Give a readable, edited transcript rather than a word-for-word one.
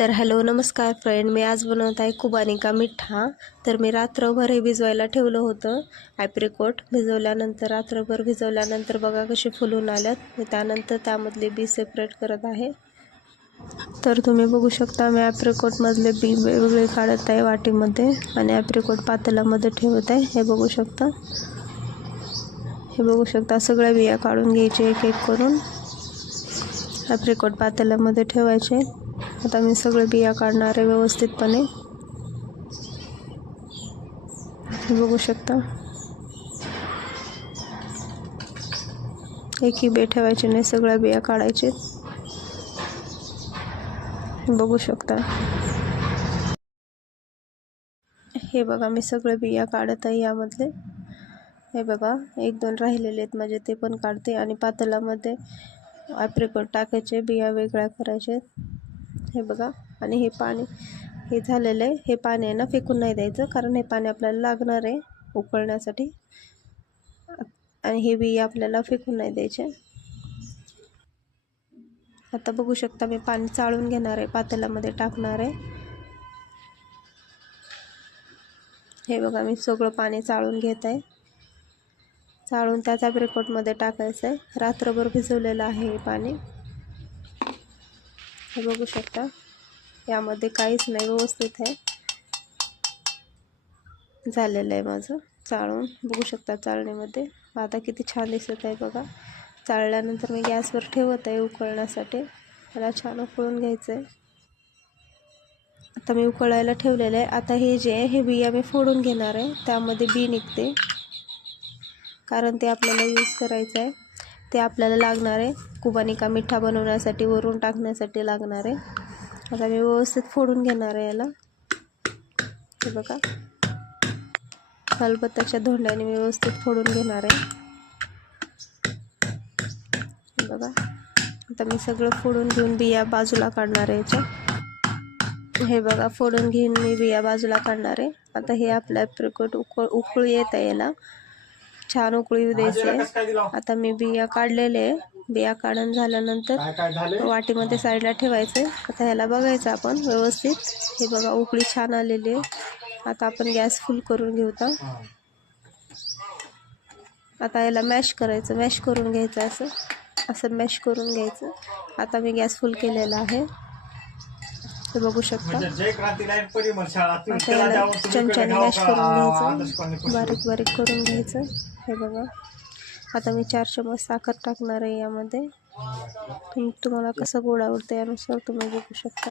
तर हॅलो नमस्कार फ्रेंड, मी आज बनवत आहे खुबानी का मिठा। तर मी रात्रभर हे भिजवायला ठेवलं होतं। ॲप्रिकॉट रात्रभर भिजवल्यानंतर बघा कसे फुलून आल्यात। मी त्यानंतर त्यामधले बी सेपरेट करत आहे। तर तुम्ही बघू शकता मी ॲप्रिकॉटमधले बी वेगवेगळे काढत आहे वाटीमध्ये आणि ॲप्रिकॉट पातेल्यामध्ये ठेवत आहे। हे बघू शकता सगळ्या बिया काढून घ्यायचे एक एक करून ॲप्रिकॉट पातेल्यामध्ये ठेवायचे। आता मी सगळे बिया काढणार आहे व्यवस्थितपणे। बघू शकता एकही बी ठेवायचे नाही, सगळ्या बिया काढायचे। बघू शकता हे बघा मी सगळे बिया काढत आहे यामधले। हे बघा एक दोन राहिलेले आहेत म्हणजे ते पण काढते आणि पातेल्यामध्ये ॲप्रिकॉट टाकायचे, बिया वेगळ्या करायचे। हे बघा आणि हे पाणी हे झालेलं आहे। हे पाणी आहे ना फेकून नाही द्यायचं, कारण हे पाणी आपल्याला लागणार आहे उकळण्यासाठी आणि हे बिया आपल्याला फेकून नाही द्यायचे। आता बघू शकता मी पाणी चाळून घेणार आहे, पातेल्यामध्ये टाकणार आहे। हे बघा मी सगळं पाणी चाळून घेत आहे। चाळून त्याच ॲप्रिकॉटमध्ये टाकायचं आहे। रात्रभर भिजवलेलं आहे हे पाणी। हे बघू शकता यामध्ये काहीच नाही, व्यवस्थित आहे झालेलं आहे माझं चाळून। बघू शकता चाळणीमध्ये आता किती छान दिसत आहे बघा। चाळल्यानंतर मी गॅसवर ठेवत आहे उकळण्यासाठी। मला छान उकळून घ्यायचं आहे। आता मी उकळायला ठेवलेलं आहे। आता हे जे आहे हे बिया मी फोडून घेणार आहे, त्यामध्ये बी निघते, कारण ते आपल्याला यूज करायचं आहे। ते आपल्याला लागणार आहे खुबानी का मिठा बनवण्यासाठी, वरून टाकण्यासाठी लागणार आहे। आता मी व्यवस्थित फोडून घेणार आहे याला। हे बघा खलबत्त्याच्या धोंड्याने मी व्यवस्थित फोडून घेणार आहे। हे बघा आता मी सगळं फोडून घेऊन बिया बाजूला काढणार आहे याच्या। हे बघा फोडून घेऊन मी बिया बाजूला काढणार आहे। आता हे आपलं ॲप्रिकॉट उकळी येत आहे, याला छान उकळी येऊ द्यायची। आता मी बिया काढलेले, बिया काढून झाल्यानंतर वाटीमध्ये साईडला ठेवायचे। आता ह्याला बघायचं आपण व्यवस्थित। हे बघा उकळी छान आलेली आहे। आता आपण गॅस फुल करून घेऊता। आता याला मॅश करायचं, मॅश करून घ्यायचं, असं मॅश करून घ्यायचं। आता मी गॅस फुल केलेला आहे, हे बघू शकता। आता याला चमच्याने मॅश करून घ्यायचं, बारीक बारीक करून घ्यायचं। हे बघा आता मी 4 चमच साखर टाकणार आहे यामध्ये। तुम्हाला कसं गोड आवडतं यानुसार तुम्ही बघू शकता।